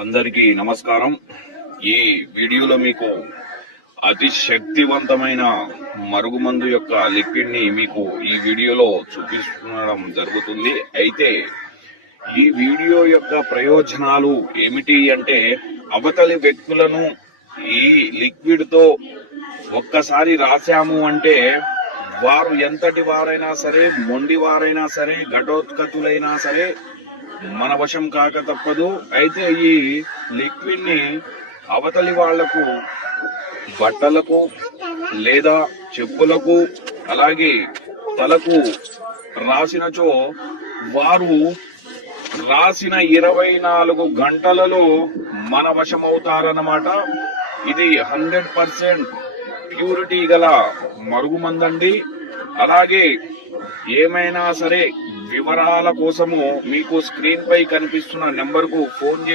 అందరికీ నమస్కారం. ఈ వీడియోలో మీకు అతి శక్తివంతమైన మరుగుమందు యొక్క లిక్విడ్ ని మీకు ఈ వీడియోలో చూపించడం జరుగుతుంది. అయితే ఈ వీడియో యొక్క ప్రయోజనాలు ఏమిటి అంటే, అవతలి వ్యక్తులను ఈ లిక్విడ్ తో ఒక్కసారి రాశాము అంటే వారు ఎంతటి వారైనా సరే, మొండి వారైనా సరే, ఘటోత్కచులైనా సరే మన వశం కాక తప్పదు. అయితే ఈ లిక్విడ్ ని అవతలి వాళ్లకు బట్టలకు లేదా చెప్పులకు అలాగే తలకు రాసినచో వారు రాసిన 24 గంటలలో మన వశమవుతారన్నమాట. ఇది 100% ప్యూరిటీ గల మరుగుమందండి. అలాగే ఏమైనా సరే వివరాల కోసము మీకు స్క్రీన్ పై కనిపిస్తున్న నెంబర్ కు ఫోన్